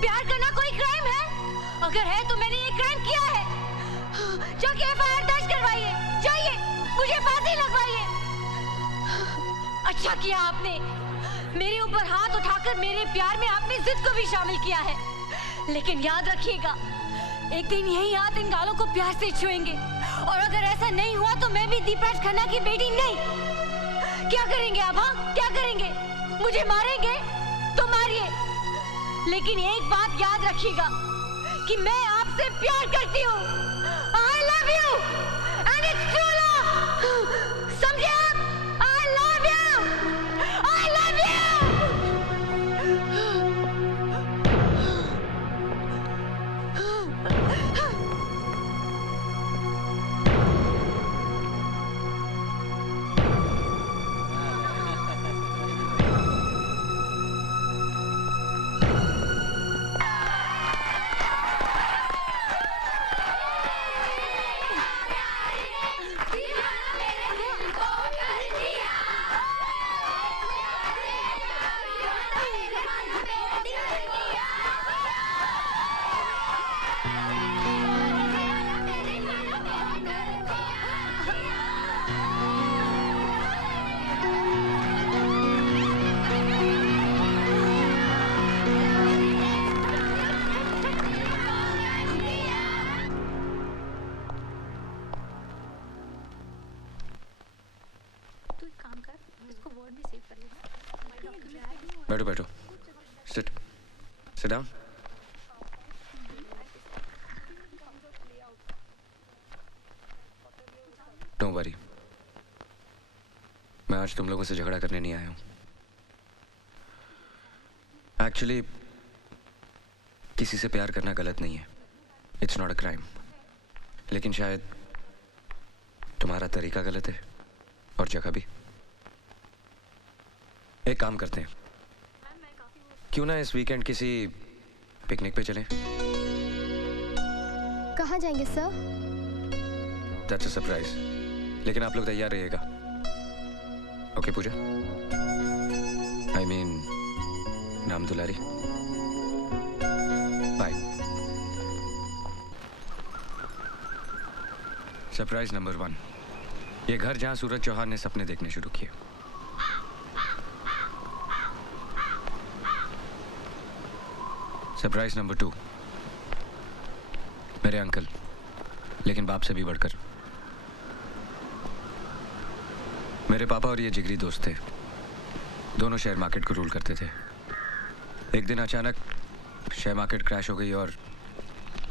प्यार करना कोई क्राइम है? अगर है तो मैंने ये क्राइम किया है। जाके एफआईआर दर्ज करवाइए, जाइए, मुझे फांसी लगवाइए। अच्छा किया आपने, मेरे ऊपर हाथ उठाकर मेरे प्यार में आपने जिद को भी शामिल किया है। लेकिन याद रखिएगा, एक दिन यही हाथ इन गालों को प्यार से छुएंगे, और अगर ऐसा नहीं हुआ तो मैं भी दीपराज खन्ना की बेटी नहीं। क्या करेंगे आप? हाँ, क्या करेंगे? मुझे मारेंगे तो मारिए, लेकिन एक बात याद रखिएगा कि मैं आपसे प्यार करती हूँ। I love you and it's true love। समझे आप? I love you, I love you। बैठो बैठो, सिट डाउन। डोंट वरी, मैं आज तुम लोगों से झगड़ा करने नहीं आया हूं। एक्चुअली किसी से प्यार करना गलत नहीं है, इट्स नॉट अ क्राइम। लेकिन शायद तुम्हारा तरीका गलत है और जगह भी। एक काम करते हैं, क्यों ना इस वीकेंड किसी पिकनिक पे चलें? कहाँ जाएंगे सर? दैट्स अ सरप्राइज, लेकिन आप लोग तैयार रहिएगा। ओके पूजा, आई मीन नाम दुलारी, बाय। सरप्राइज नंबर 1, ये घर जहां सूरज चौहान ने सपने देखने शुरू किए। सरप्राइज नंबर 2, मेरे अंकल, लेकिन बाप से भी बढ़कर। मेरे पापा और ये जिगरी दोस्त थे, दोनों शेयर मार्केट को रूल करते थे। एक दिन अचानक शेयर मार्केट क्रैश हो गई और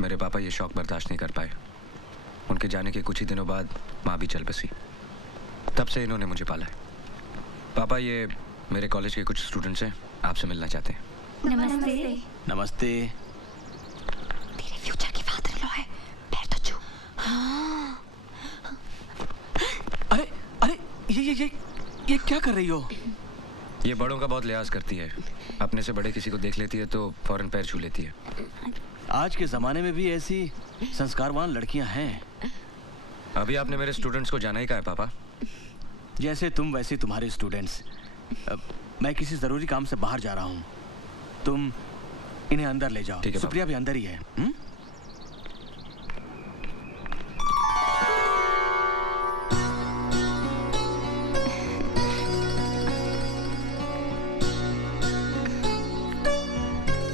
मेरे पापा ये शौक बर्दाश्त नहीं कर पाए। उनके जाने के कुछ ही दिनों बाद माँ भी चल बसी। तब से इन्होंने मुझे पाला है। पापा, ये मेरे कॉलेज के कुछ स्टूडेंट्स हैं, आपसे मिलना चाहते हैं। नमस्ते। नमस्ते। तेरे फ्यूचर की फादर इन लॉ है, पैर तो छू। अरे अरे ये क्या कर रही हो? ये बड़ों का बहुत लिहाज करती है, अपने से बड़े किसी को देख लेती है तो फौरन पैर छू लेती है। आज के जमाने में भी ऐसी संस्कारवान लड़कियां हैं। अभी आपने मेरे स्टूडेंट्स को जाना ही कहा है पापा। जैसे तुम वैसे तुम्हारे स्टूडेंट्स। मैं किसी जरूरी काम से बाहर जा रहा हूँ, तुम इन्हें अंदर ले जाओ। सुप्रिया भी अंदर ही है।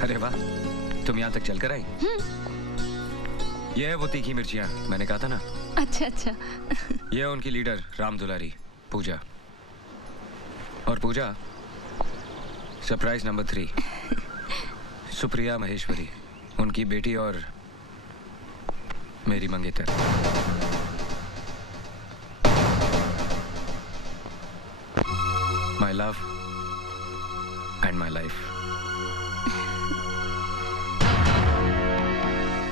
अरे वाह, तुम यहाँ तक चलकर आई? ये है वो तीखी मिर्चियाँ, मैंने कहा था ना। अच्छा अच्छा। ये है उनकी लीडर राम दुलारी, पूजा। और पूजा, सरप्राइज नंबर 3, सुप्रिया महेश्वरी, उनकी बेटी और मेरी मंगेतर। My love and my life.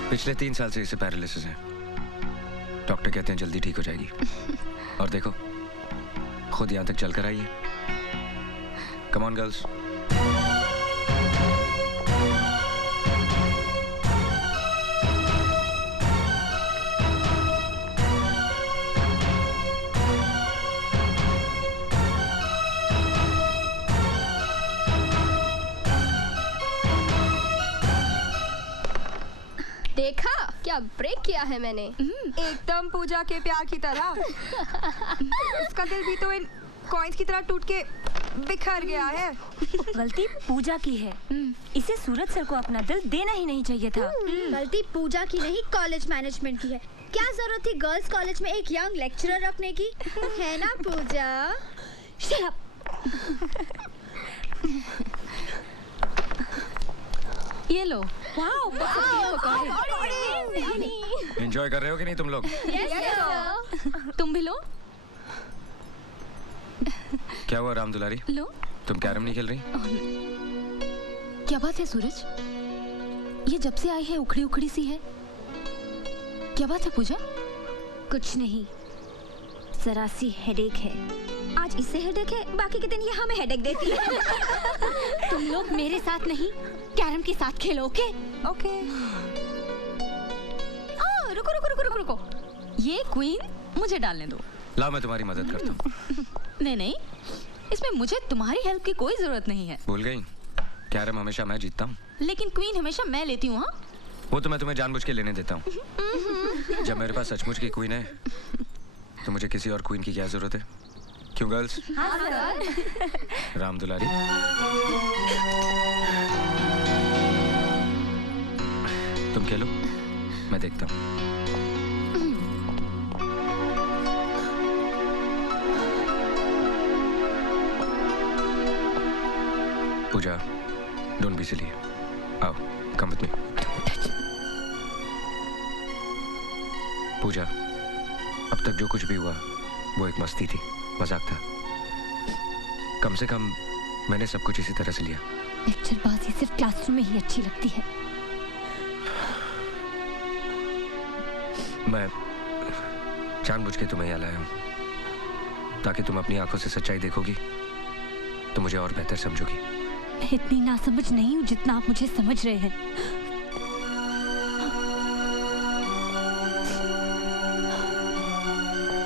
पिछले 3 साल से इसे पैरालिसिस है। डॉक्टर कहते हैं जल्दी ठीक हो जाएगी। और देखो, खुद यहाँ तक चलकर आई है। Come on girls. क्या ब्रेक किया है मैंने। एकदम पूजा के प्यार की तरह। उसका दिल भी तो इन कॉइन्स की तरह टूट के बिखर गया है। गलती पूजा की है। इसे सूरज सर को अपना दिल देना ही नहीं चाहिए था। गलती पूजा की नहीं, कॉलेज मैनेजमेंट की है। क्या जरूरत थी गर्ल्स कॉलेज में एक यंग लेक्चरर रखने की, है ना पूजा? Shut up! ये लो। वाओ, एंजॉय कर रहे हो कि नहीं तुम लोग? तुम भी लो। क्या हुआ राम दुलारी? लो। तुम कैरम नहीं खेल रही? क्या बात है सूरज? ये जब से आई है उखड़ी उखड़ी सी है। क्या बात है पूजा? कुछ नहीं, जरा सी हेडेक है। आज इससे हेडेक है, बाकी के दिन ये हमें हेडेक देती है। तुम लोग मेरे साथ नहीं, कैरम के साथ खेलो, ओके? ओके। रुको रुको रुको रुको रुको। ये क्वीन मुझे डालने दो। लाओ मैं तुम्हारी मदद करता हूँ। नहीं नहीं, इसमें मुझे तुम्हारी हेल्प की कोई जरूरत नहीं है। भूल गई? कैरम हमेशा मैं जीतता हूँ। लेकिन क्वीन हमेशा मैं लेती हूँ। हाँ, वो तो मैं तुम्हें जानबूझ के लेने देता हूँ। जब मेरे पास सचमुच की क्वीन है तो मुझे किसी और क्वीन की क्या जरूरत है? क्यों गर्ल्स? हाँ सर। राम दुलारी, तुम खेलो, मैं देखता हूँ। पूजा, डोंट बी सिली। आओ, कम विद मी। पूजा, अब तक जो कुछ भी हुआ वो एक मस्ती थी, मजाक था। कम से कम मैंने सब कुछ इसी तरह से लिया। लेक्चरबाजी सिर्फ क्लासरूम में ही अच्छी लगती है। मैं जानबूझ के तुम्हें यहाँ लाया हूँ ताकि तुम अपनी आंखों से सच्चाई देखोगी तो मुझे और बेहतर समझोगी। मैं इतनी नासमझ नहीं हूँ जितना आप मुझे समझ रहे हैं।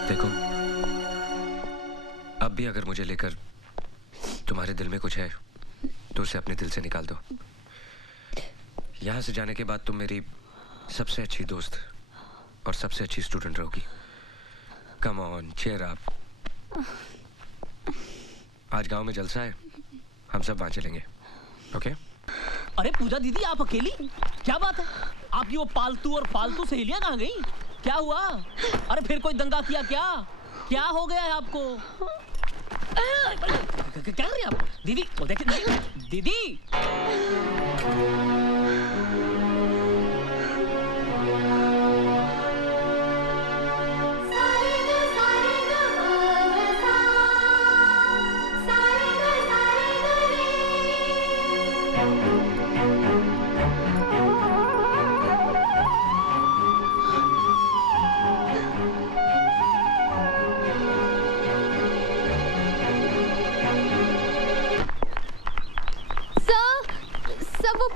देखो, अब भी अगर मुझे लेकर तुम्हारे दिल में कुछ है तो उसे अपने दिल से निकाल दो। यहाँ से जाने के बाद तुम मेरी सबसे अच्छी दोस्त और सबसे अच्छी स्टूडेंट रहोगी। Come on, cheer up. आज गांव में जलसा है, हम सब वहां चलेंगे, ओके? अरे पूजा दीदी, आप अकेली? क्या बात है? आपकी वो पालतू और फालतू सहेलियां कहाँ गई? क्या हुआ? अरे फिर कोई दंगा किया क्या? क्या हो गया है आपको? क्या कर रही हैं आप? दीदी, वो देखिए दीदी।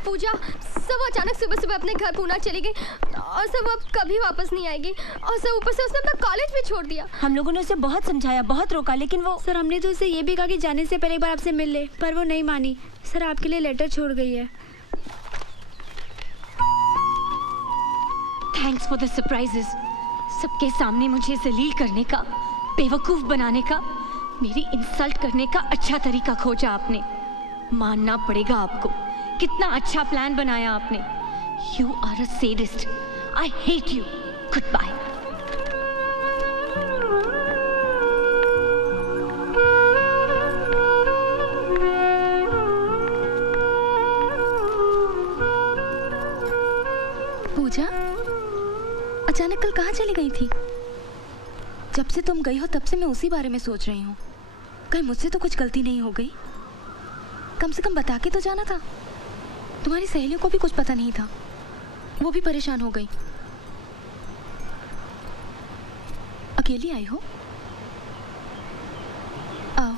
पूजा सब अचानक सुबह सुबह अपने घर पूना चली गई और सब अब कभी वापस नहीं आएगी। और सब ऊपर से उसने अपना कॉलेज भी छोड़ दिया। हम लोगों ने उसे बहुत समझाया, बहुत रोका, लेकिन वो सर हमने तो उसे ये भी कहा कि जाने से पहले एक बार आपसे मिल ले, पर वो नहीं मानी। सर आपके लिए लेटर छोड़ गई है। Thanks for the surprises. सबके सामने मुझे जलील करने का, बेवकूफ बनाने का, मेरी इंसल्ट करने का अच्छा तरीका खोजा आपने। मानना पड़ेगा आपको, कितना अच्छा प्लान बनाया आपने। You are a sadist. I hate you. Goodbye. Pooja, अचानक कल कहाँ चली गई थी? जब से तुम गई हो तब से मैं उसी बारे में सोच रही हूँ। कहीं मुझसे तो कुछ गलती नहीं हो गई? कम से कम बता के तो जाना था। तुम्हारी सहेलियों को भी कुछ पता नहीं था, वो भी परेशान हो गई। अकेली आई हो? आओ।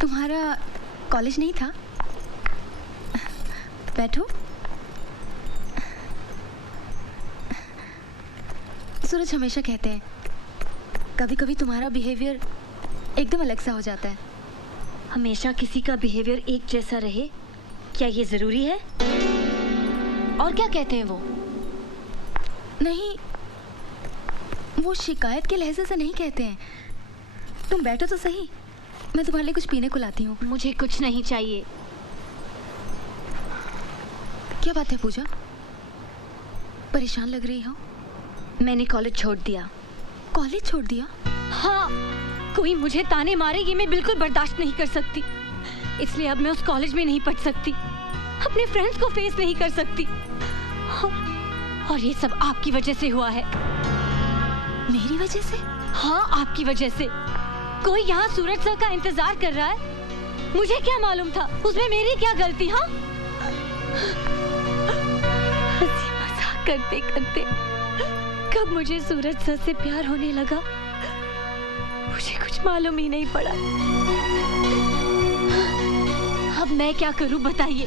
तुम्हारा कॉलेज नहीं था? बैठो। सूरज हमेशा कहते हैं कभी कभी तुम्हारा बिहेवियर एकदम अलग सा हो जाता है। हमेशा किसी का बिहेवियर एक जैसा रहे क्या ये जरूरी है? और क्या कहते हैं वो? नहीं, वो शिकायत के लहजे से नहीं कहते हैं। तुम बैठो तो सही, मैं तुम्हारे लिए कुछ पीने को लाती हूँ। मुझे कुछ नहीं चाहिए। क्या बात है पूजा, परेशान लग रही हो? मैंने कॉलेज छोड़ दिया। कॉलेज छोड़ दिया? हाँ, कोई मुझे ताने मारे ये मैं बिल्कुल बर्दाश्त नहीं कर सकती। इसलिए अब मैं उस कॉलेज में नहीं पढ़ सकती, अपने फ्रेंड्स को फेस नहीं कर सकती। और ये सब आपकी वजह से हुआ है। मेरी वजह से? हाँ, आपकी वजह से। कोई यहाँ सूरज सर का इंतजार कर रहा है। मुझे क्या मालूम था, उसमें मेरी क्या गलती? हाँ, हंसी मजाक करते करते कब मुझे सूरज सर से प्यार होने लगा, मुझे कुछ मालूम ही नहीं पड़ा। अब मैं क्या करूं बताइए?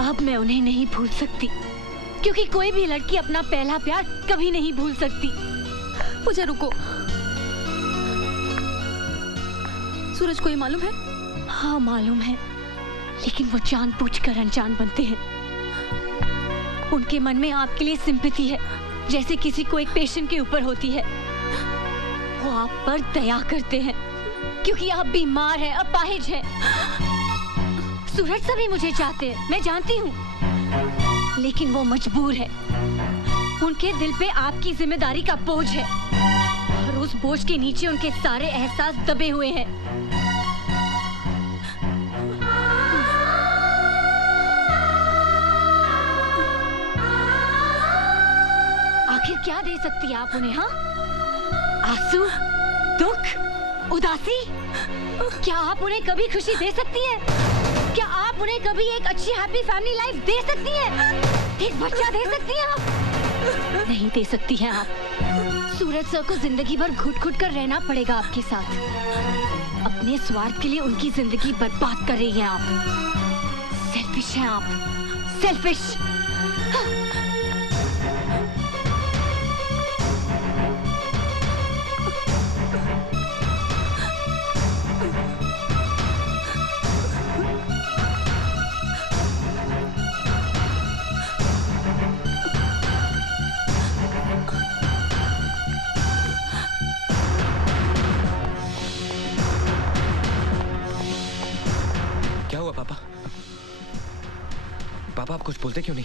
अब मैं उन्हें नहीं भूल सकती, क्योंकि कोई भी लड़की अपना पहला प्यार कभी नहीं भूल सकती। पूजा रुको, सूरज को ये मालूम है? हाँ मालूम है, लेकिन वो जानबूझकर अनजान बनते हैं। उनके मन में आपके लिए सिंपैथी है, जैसे किसी को एक पेशेंट के ऊपर होती है। वो आप पर दया करते हैं क्योंकि आप बीमार हैं, अपाहिज हैं। सूरज सभी मुझे चाहते हैं, मैं जानती हूँ, लेकिन वो मजबूर है। उनके दिल पे आपकी जिम्मेदारी का बोझ है और उस बोझ के नीचे उनके सारे एहसास दबे हुए हैं। आखिर क्या दे सकती है आप उन्हें? हाँ, आंसू, दुख, उदासी? क्या आप उन्हें कभी खुशी दे सकती है? क्या आप उन्हें कभी एक अच्छी हैप्पी फैमिली लाइफ दे सकती है? एक बच्चा दे सकती हैं आप? नहीं दे सकती हैं आप। सूरज सर को जिंदगी भर घुट घुट कर रहना पड़ेगा आपके साथ। अपने स्वार्थ के लिए उनकी जिंदगी बर्बाद कर रही हैं आप। सेल्फिश हैं आप, सेल्फिश। पापा, आप कुछ बोलते क्यों नहीं?